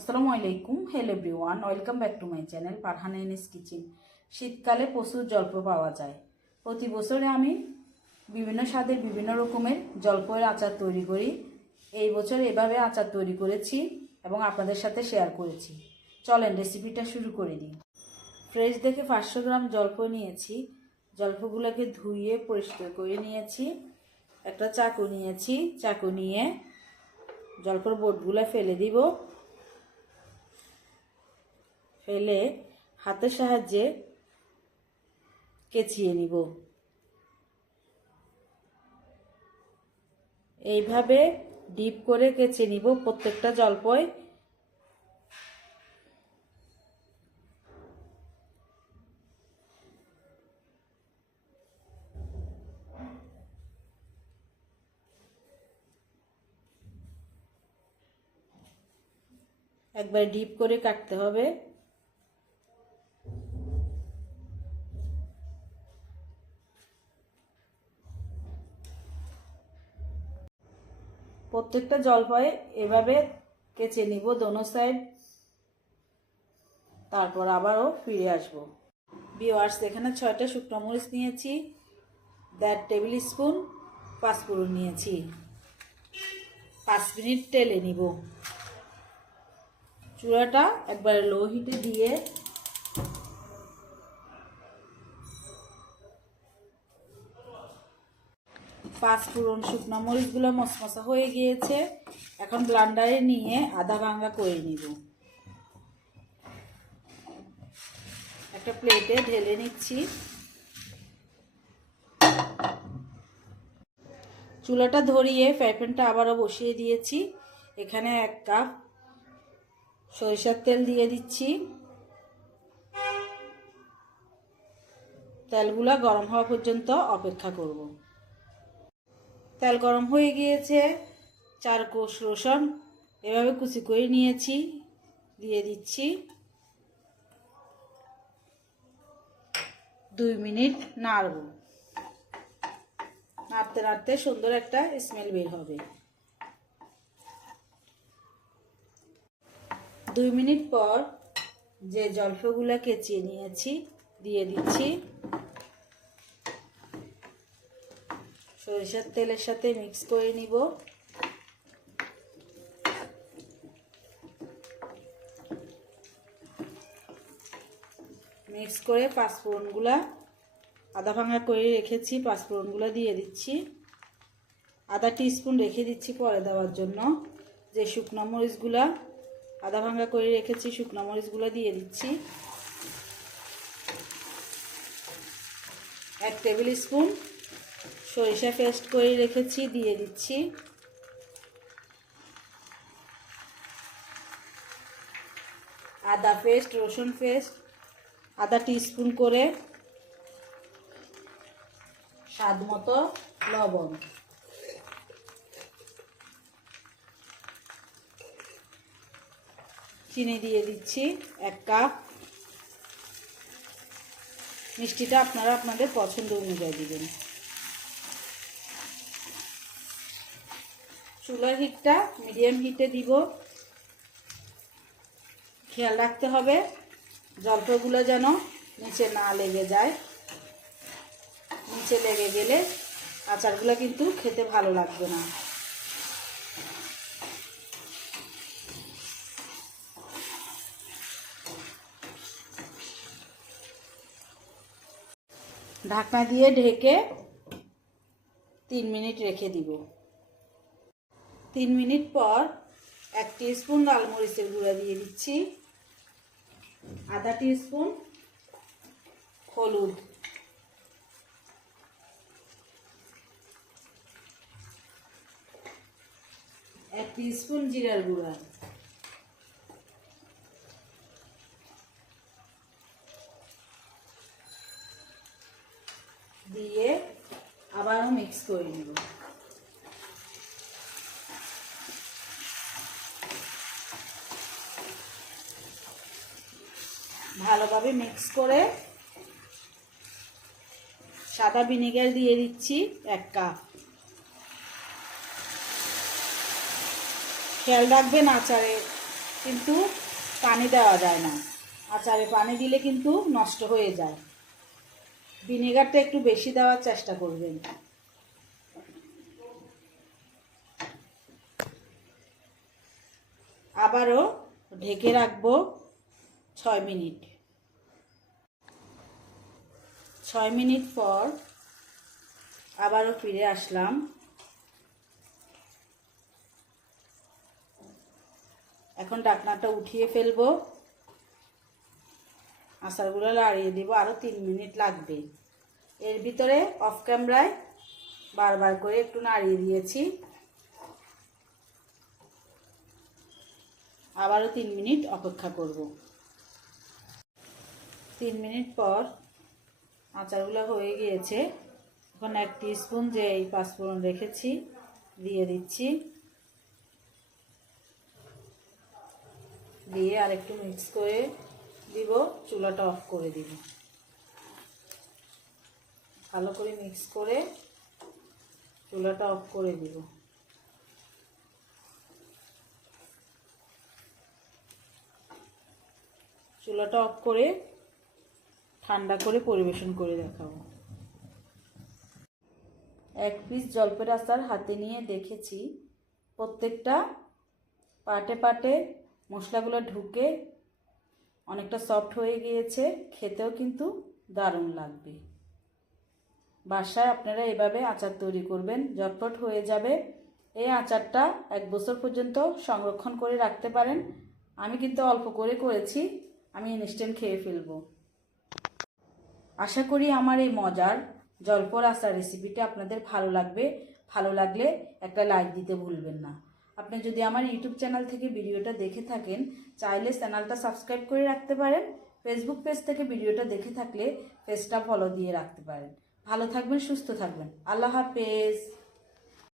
আসসালামু আলাইকুম hello everyone welcome back to my channel Parhana NS kitchen শীতকালে প্রচুর জল্প পাওয়া যায়। প্রতি বছরে আমি বিভিন্ন স্বাদের বিভিন্ন রকমের জল্পের আচার তৈরি করি। এই বছর এভাবে আচার তৈরি করেছি এবং আপনাদের সাথে শেয়ার করেছি। চলেন রেসিপিটা শুরু করে দিই। ফ্রেশ দেখে পাঁচশো গ্রাম জলপ নিয়েছি। জলপগুলোকে ধুয়ে পরিষ্কার করে নিয়েছি। একটা চাকু নিয়েছি। চাকু নিয়ে জলপর বোটগুলো ফেলে দিব। ফেলে হাতের সাহায্যে কেচিয়ে নিব। এইভাবে ডিপ করে কেচে নিব প্রত্যেকটা জলপয়। একবার ডিপ করে কাটতে হবে। প্রত্যেকটা জলপাই এভাবে কেচে নিব দোনো সাইড তারপর আবারও ফিরে আসব। বিওয়ার্স এখানে ছয়টা শুকনো মরিচ নিয়েছি, দেড় টেবিল স্পুন পাঁচফোড়ন নিয়েছি। পাঁচ মিনিট তেলে নিব। চূড়াটা একবারে লো হিটে দিয়ে পাঁচ ফোড়ন শুকনো মরিচগুলো মশমশা হয়ে গিয়েছে। এখন ব্লান্ডারে নিয়ে আধা ভাঙ্গা করে নিব। একটা প্লেটে ঢেলে নিচ্ছি। চুলাটা ধরিয়ে ফ্রাই প্যানটা আবারও বসিয়ে দিয়েছি। এখানে এক কাপ সরিষার তেল দিয়ে দিচ্ছি। তেলগুলা গরম হওয়া পর্যন্ত অপেক্ষা করব। তেল গরম হয়ে গিয়েছে, চার কোষ রসুন এভাবে কুচি করে নিয়েছি, দিয়ে দিচ্ছি। দুই মিনিট নাড়ব। নাড়তে নাড়তে সুন্দর একটা স্মেল বের হবে। দুই মিনিট পর যে জলফগুলো কেচিয়ে নিয়েছি, দিয়ে দিচ্ছি। সরিষার তেলের সাথে মিক্স করে নিব। মিক্স করে পাঁচফোড়নগুলা, আদা ভাঙা করে রেখেছি, পাঁচফোড়নগুলো দিয়ে দিচ্ছি। আদা টিস্পুন রেখে দিচ্ছি পরে দেওয়ার জন্য। যে শুকনো মরিচগুলা, আদা ভাঙা করে রেখেছি, শুকনো মরিচগুলো দিয়ে দিচ্ছি। এক টেবিল স্পুন সরিষা পেস্ট করে রেখেছি, দিয়ে দিচ্ছি। আদা পেস্ট, রসুন পেস্ট, আদা টিস্পুন করে স্বাদ মতো লবণ। চিনি দিয়ে দিচ্ছি এক কাপ। মিষ্টিটা আপনারা আপনাদের পছন্দ অনুযায়ী দিবেন। চুলার হিটটা মিডিয়াম হিটে দিব। খেয়াল রাখতে হবে জলপাইগুলো যেন নিচে না লেগে যায়। নিচে লেগে গেলে আচারগুলো কিন্তু খেতে ভালো লাগবে না। ঢাকনা দিয়ে ঢেকে তিন মিনিট রেখে দিব। তিন মিনিট পর এক স্পুন লাল মরিচের গুঁড়া দিয়ে দিচ্ছি। আধা স্পুন হলুদ। এক স্পুন জিরার গুঁড়া। দিয়ে আবারও মিক্স করে নেব। ভালোভাবে মিক্স করে সাদা ভিনেগার দিয়ে দিচ্ছি এক কাপ খেয়াল রাখবেন আচারে, কিন্তু পানি দেওয়া যায় না। আচারে পানি দিলে কিন্তু নষ্ট হয়ে যায়। ভিনেগারটা একটু বেশি দেওয়ার চেষ্টা করবেন। আবারও ঢেকে রাখব ছয় মিনিট। ছয় মিনিট পর আবারও ফিরে আসলাম। এখন ডাকনাটা উঠিয়ে ফেলব। আচারগুলো লাড়িয়ে দিব আরও তিন মিনিট লাগবে। এর ভিতরে অফ ক্যামেরায় বারবার করে একটু নাড়িয়ে দিয়েছি। আবারও তিন মিনিট অপেক্ষা করব। তিন মিনিট পর আচারগুলো হয়ে গিয়েছে। এখন এক স্পুন যে এই পাঁচফোড়ন রেখেছি, দিয়ে দিচ্ছি। দিয়ে আর একটু মিক্স করে দিব, চুলাটা অফ করে দিব। ভালো করে মিক্স করে চুলাটা অফ করে দিব। চুলাটা অফ করে ঠান্ডা করে পরিবেশন করে দেখাবো। এক পিস জলপের আচার হাতে নিয়ে দেখেছি। প্রত্যেকটা পাটে পাটে মশলাগুলো ঢুকে অনেকটা সফট হয়ে গিয়েছে। খেতেও কিন্তু দারুণ লাগবে। বাসায় আপনারা এভাবে আচার তৈরি করবেন, ঝটপট হয়ে যাবে। এই আচারটা এক বছর পর্যন্ত সংরক্ষণ করে রাখতে পারেন। আমি কিন্তু অল্প করে করেছি, আমি ইনস্ট্যান্ট খেয়ে ফেলব। আশা করি আমার এই মজার জলপর আচার রেসিপিটা আপনাদের ভালো লাগবে। ভালো লাগলে একটা লাইক দিতে ভুলবেন না। আপনি যদি আমার ইউটিউব চ্যানেল থেকে ভিডিওটা দেখে থাকেন, চাইলে চ্যানেলটা সাবস্ক্রাইব করে রাখতে পারেন। ফেসবুক পেজ থেকে ভিডিওটা দেখে থাকলে পেজটা ফলো দিয়ে রাখতে পারেন। ভালো থাকবেন, সুস্থ থাকবেন। আল্লাহ হাফেজ।